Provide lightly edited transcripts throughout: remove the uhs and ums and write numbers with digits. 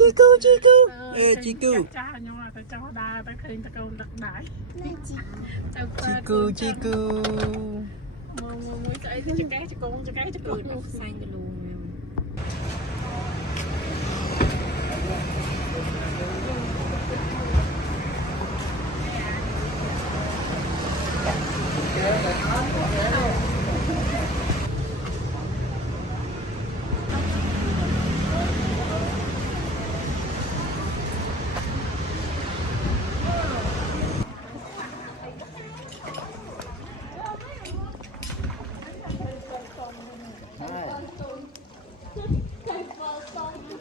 Chiku ê Chiku cha nhưng mà ta cho đa ta khi ta câu đặt đái Chiku mua cái thì cái con xanh cái luôn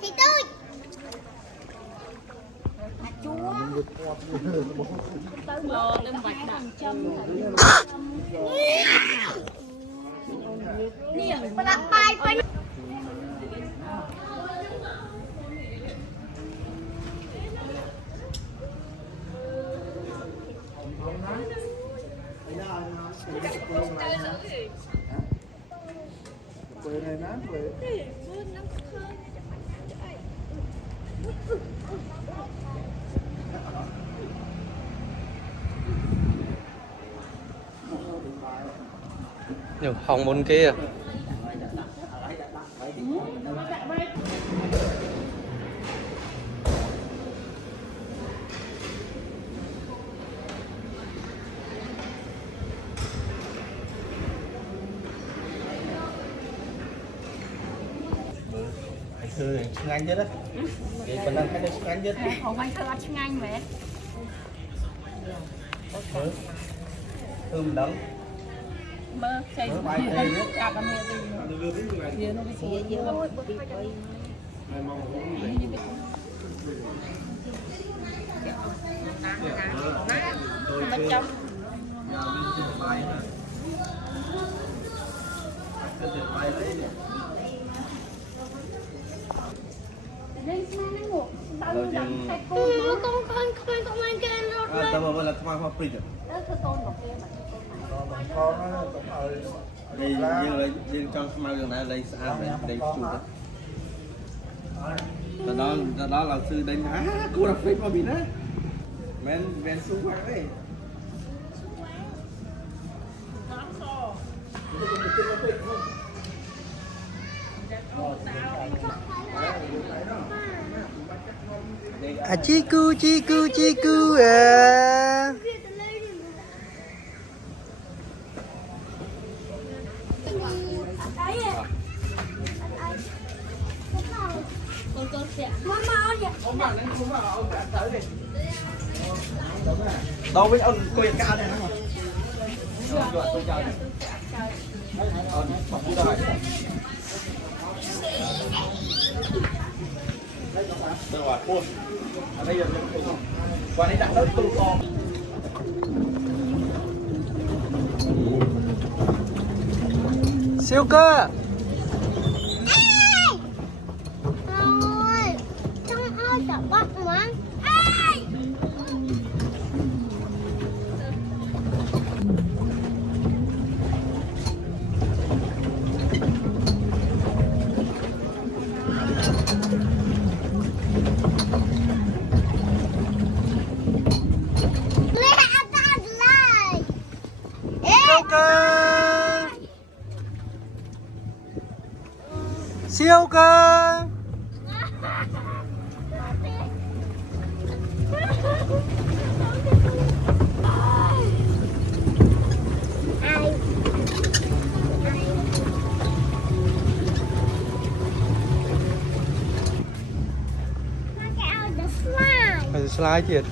thì tôi lo lên vạch đặt mà đặt bài phải quê này nát quê nhiều hồng bên kia thư này tiếng Anh nhất á, thì còn đang thấy tiếng Anh nhất. không anh thơ tiếng Anh vậy Thơm đắng. mơ xây chả có mẹ gì kia nó bị xía nhiều lắm nó trong con anh kêu rồi Tao mà là thằng hoa print. Con nó cũng ở đây riêng trong smart đường này đây sao đây chủ đó. Đó là sư đánh cô đọc phim mà bị đấy. Men xuống quá đấy. Chiku à. Đâu với ông coi ca này nó qua đây đặt tới tụ con siêu cơ ơi trong ơi sợ bắt món ai siêu cơ slide thiệt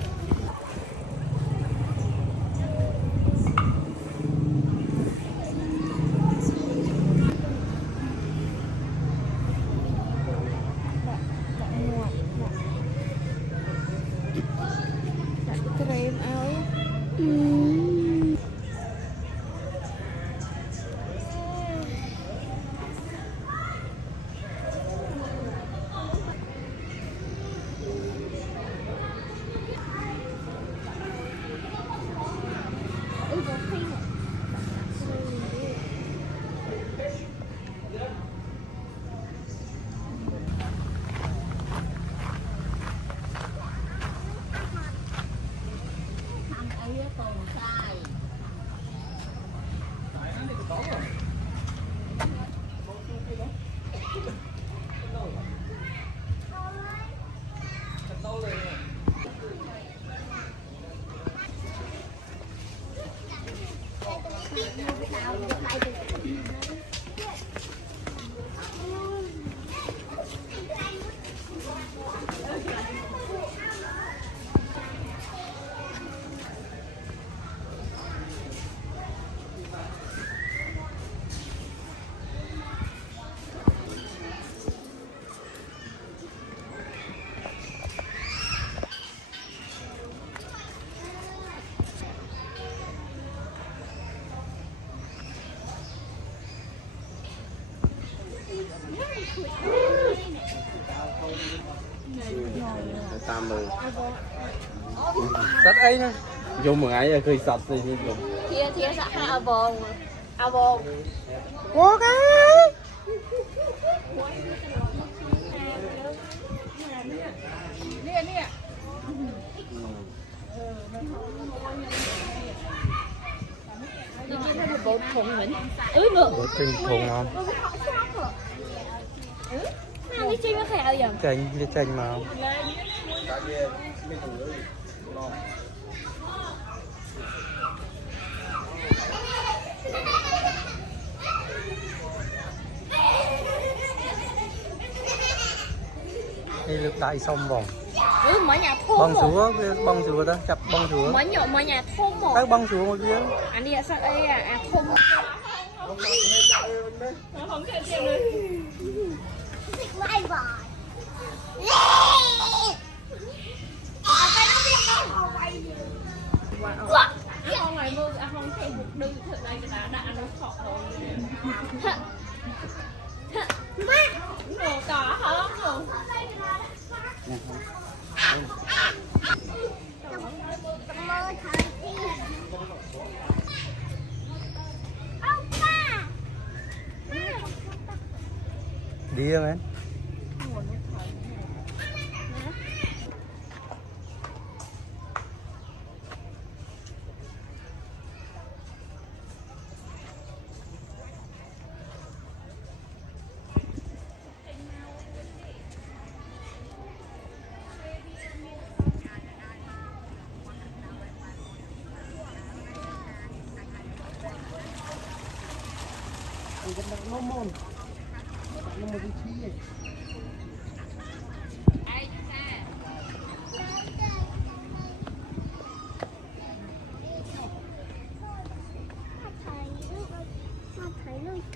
tam mười sạch ấy nữa dùng một ngày khi sạch thì dùng Thia sẽ hai ao bồn Ủa cái nè bộ thùng mình ngược bộ trình thùng không Đi chơi với khèo vậy? chanh màu đi lực đại xong vòng mở nhà thôn bong sủa đó chập bong sủa mở nhà thôn một các bong sủa một kia anh đi sao đây thôn không thể xem được Bye bye. không ngoài mưa không thể một đôi thật đây cái đã nó khọ rồi đồ tỏ hả không đi em em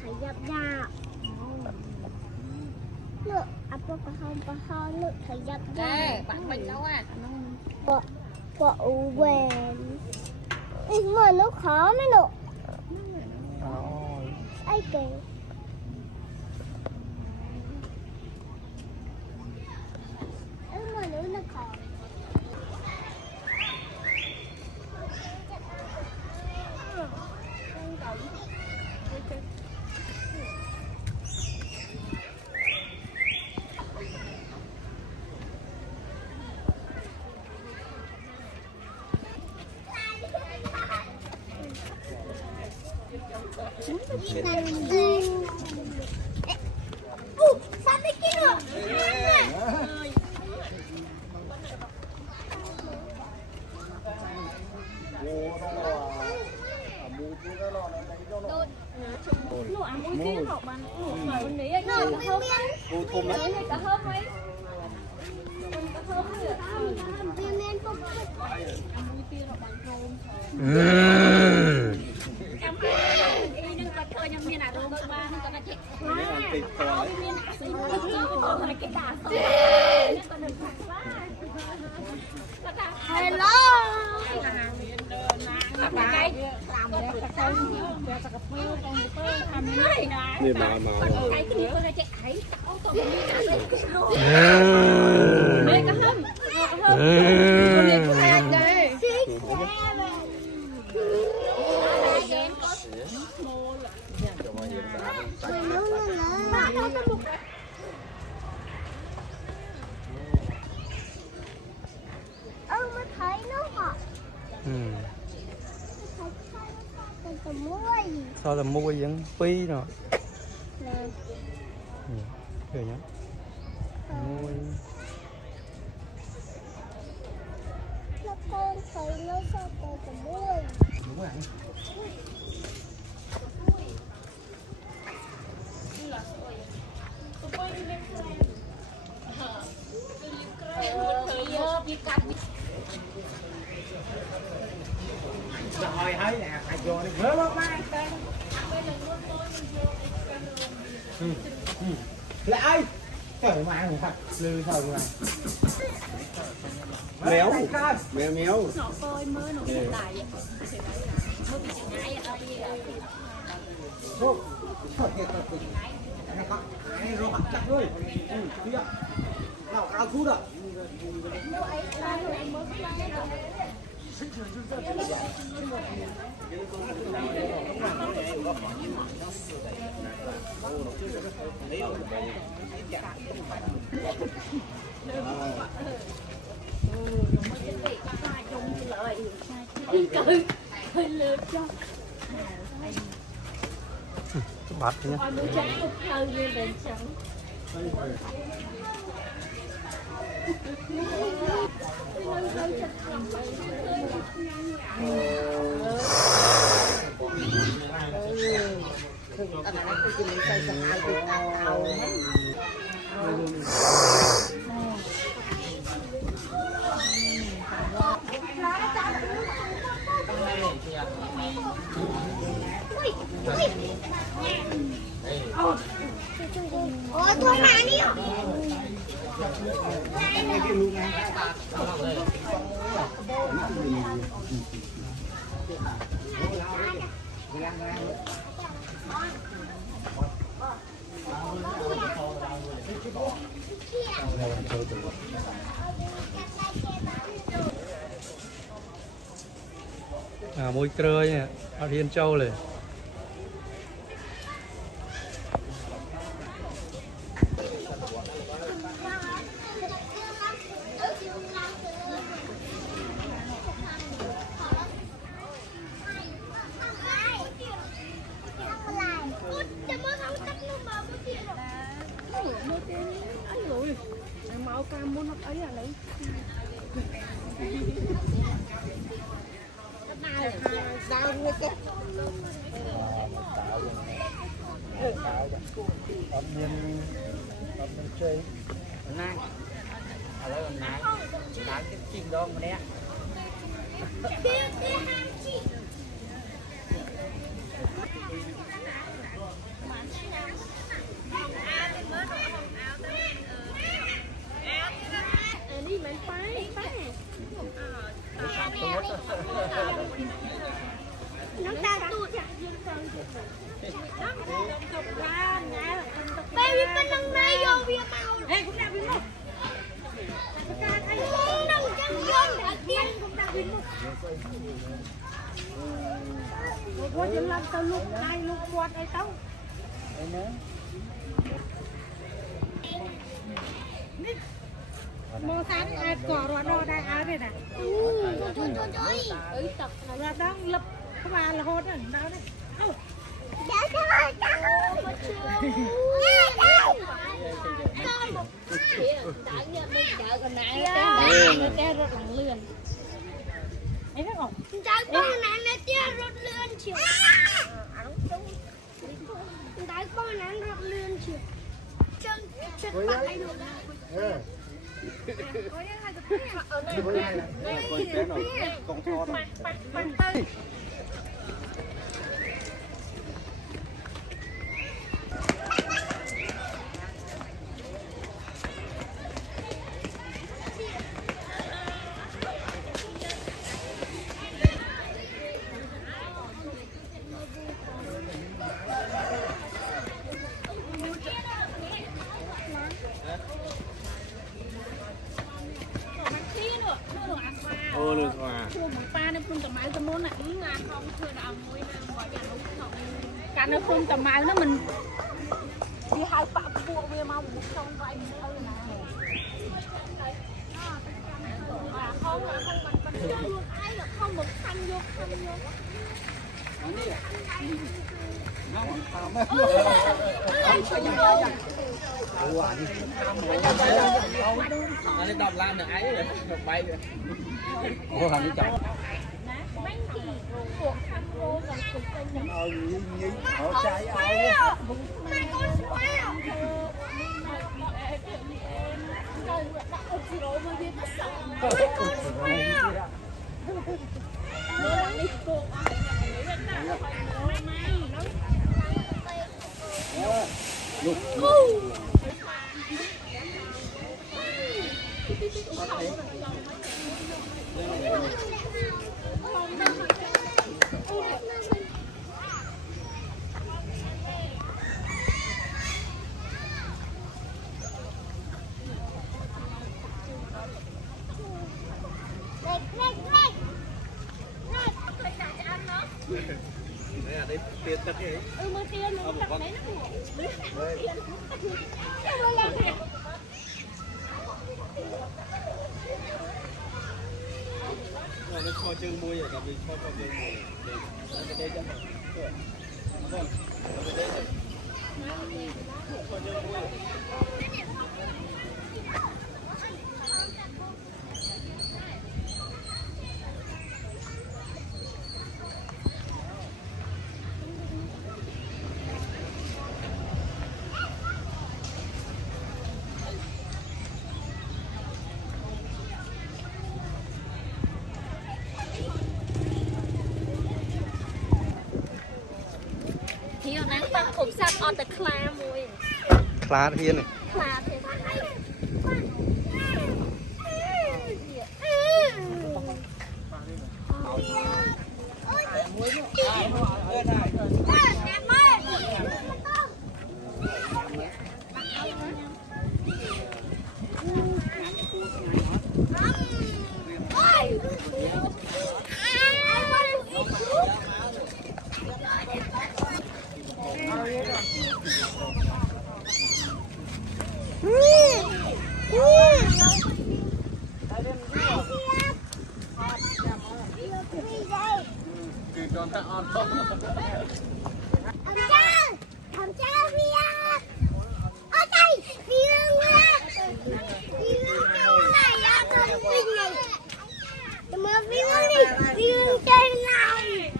Thầy dập ra nước có không nước thầy dập ra bạn mình đâu bộ quen mà nó khó nữa nè ai kìa mà nó khó sao đây kia nữa Lụa ăn muối tiếng học bằng lụa ní anh cả hôm cô thôm đấy hay cả hôm mấy cả hôm nữa viên men không muối tiếng học bằng hôm đi nâng bật thôi nhưng miền nào đâu ba nâng bật chị miền nào xinh rồi cái đà sông còn được hello cáiนี่มาcái gì con ra chạy ấy còn đi đây cả hôm con đi của hai đây mới thấy nó họ sao là mua vẫn phí rồi rồi nhá mua nó con thấy nó sao con có mua đúng rồi rồi thấy nè phải vô đi vớ lắm lại trời mà ăn thật lư thôi mà méo méo Ai rồi bắt chặt thôi. Kia. Nào cao chút ạ. Hơi lượt cho bát nhá. con đứa trắng cũng hơi như bên trắng Ôi thôi mà đi. Môi trơi nè, ở Thiên Châu này. máu cam muốn ấy là lấy Sao ngươi cái âm nhân chơi nang ở đây còn nang nang cái chim đó mà nè đi mình phái Nó ta tụt Baby bên đằng này vô bia màu. Ê cũng đặt bia một. Không nằm chân dân đã tiên cũng đặt bia một. có chuyện làm tao lúc hai lúc quạt ai tao mô sáng ai cỏ rồi đâu đây áo đây nè tập là đang lập các bà là hôn ở đâu đấy cái rất là lươn ấy nó không trái con này nó chia rốt lươn chiều trái con này rốt lươn chiều chân chân bại luôn con cho đó được mà chua một pa nó phun tầm mái tầm môn này đứng là không chưa nào mùi nào gọi là nó cả nó phun tầm mái nó mình đi hai pa buộc về mau một trong vậy mình hơi này không là không mình vẫn chưa luôn ai là không một xanh vô anh đi đọc lan được ấy rồi đọc bay rồi ô thằng đi chọn bánh gì cuộc tham ô còn cuộc tình ở trái ai mày con quá tiền tất cái mưa tiên nó tặng đấy nó cho chân môi rồi, vì cho chân môi để đây cho vâng đây cho chân môi thì nó đang tăng cục sắt on the clam mùi ខ្លាធាននេះ clam thì thì còn ta on không Thằng cha Việt. Ở đây, Việt này là con Việt này. Mà Việt này, Việt trên này.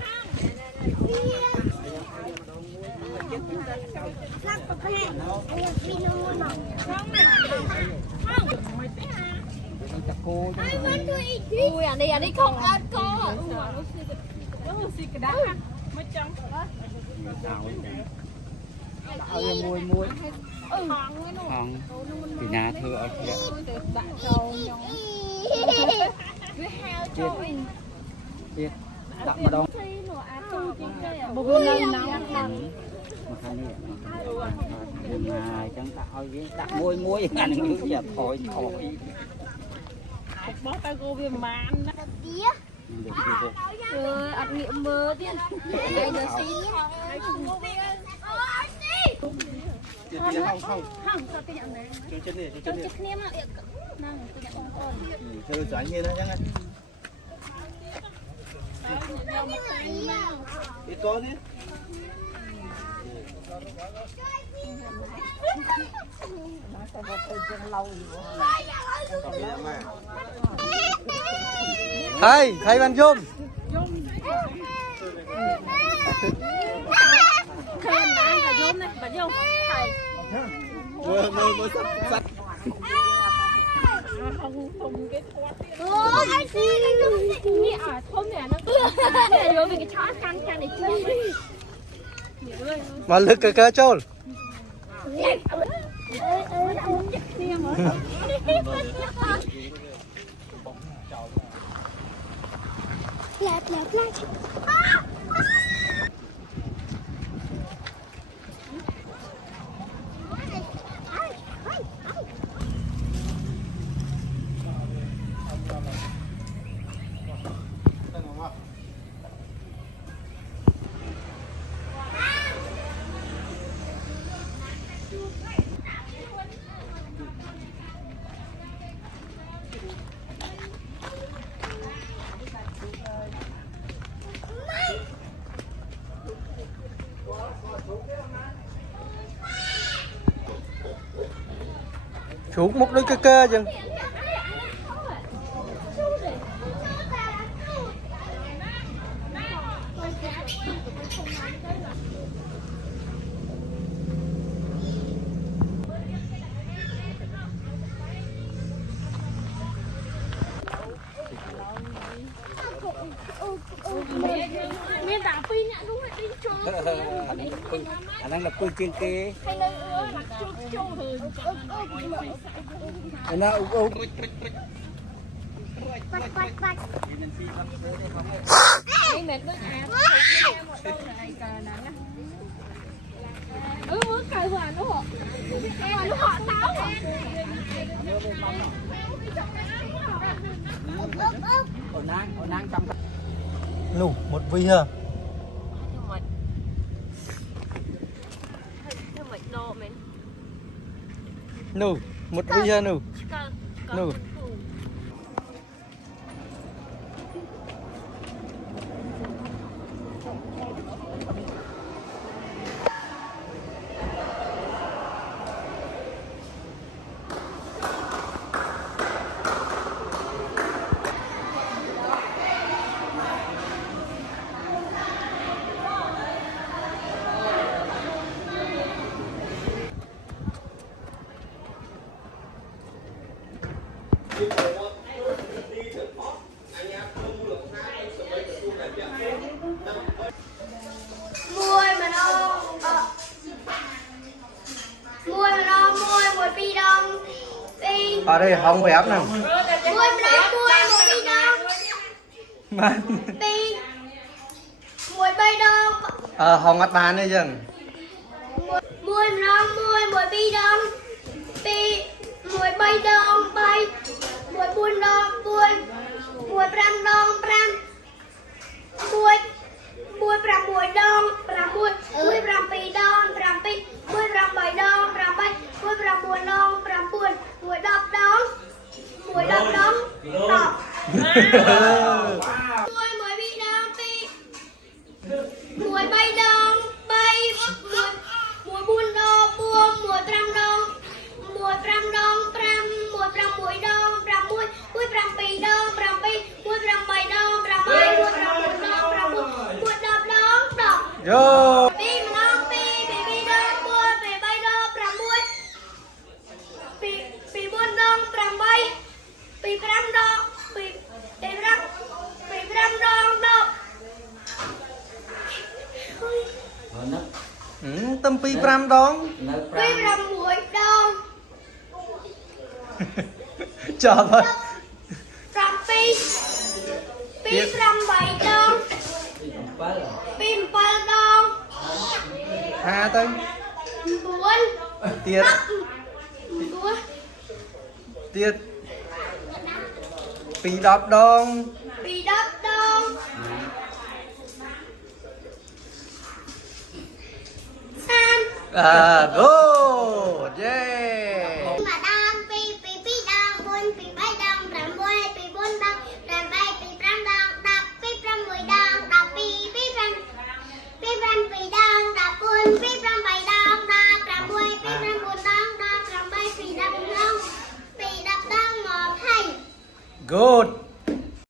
Sắp có cái này. Việt nó muốn nó. ui anh đi không ăn co nó xì cái đá mới trắng môi môi hòn thì nà thưa ở kia đã trâu nhông với heo trâu chết đặt mà đâu một con này nắng mà hai này mà chẳng tạo gì đặt môi môi anh như giờ thổi thổi bó tay cô viêm man đó ăn nghiệm mơ tiên đây giờ xí không không cho cái nhận này chân này cho chiếc niêm ạ năng tôi nhận con cho nó chảy như thế nhá ít có chứ thầy thầy bạn zoom khen đang cả dôm này bà dôm thầy mơ sắp không cái thoát đi à thôm này nó để vô cái chó căng này chơi mà lực cơ trôn Lẹp. xuống một đôi cơ chừng miền đảo pin nhá đúng rồi đi chơi anh đang lập quân trên kia hay nơi ưa là châu hơn nó úp Quạt. đi mệt với à một đâu này cờ nắng mới cài hoàn đúng không nó họ táo à ở nang trong lù một vi hả nụ một bây giờ nụ កើ nụ มวยมันเอามวยมันเอามวยมวยปีดองปี ở đây hóng vép nè มวยมันเอามวยมวยปีดอง mà ปีมวยใบดอง hóng ngắt bàn đây chừng มวยมันเอามวยมวยปีดองปีมวยใบดองใบมวยบุญดองบุญมวยปรำดองปรำมวยมวยปรำมวยดองปรำมวยมวยปรำปีดองปรำปีมวยปรำใบดองปรำใบมวยปรำมวยดองปรำบุญมวยดอกดองมวยดอกดองดอกมวยมวยปีดองปีมวยใบดองใบมวยบุญดองบวมมวยปรำดองมวยปรำดองปรำมวยปรำมวยดองปรำมวยมวยปรำปีดองปรำปีมวยปรำใบดองปรำใบมวยปรำมวยดองปรำมวยดอกดองดอก vô ปีมันน้องปีปีดองบัวปีใบดองปรำมวยปีบุญดองปรำใบปีปรำดองปีปรำดองดอก Rồi nó tâm pi pram đón nó ปีปรำมวยดอง chờ thôi ปรำปีปรำใบดอง bá là ปีปลดอง hà tên บุญ tiệt บัว tiệt pi đọp đón ปีดอกดอง สาม go yeah มาดองปีดองบุญปีใบดองปรำมวยปีบุญดองปรำใบปีปรำดองดับปีปรำมวยดองดับปีปรำปีดองดับบุญปีปรำใบดองดับปรำมวยปีปรำบุญดองดับปรำใบปีดับดองปีดับดองหมอบให้ good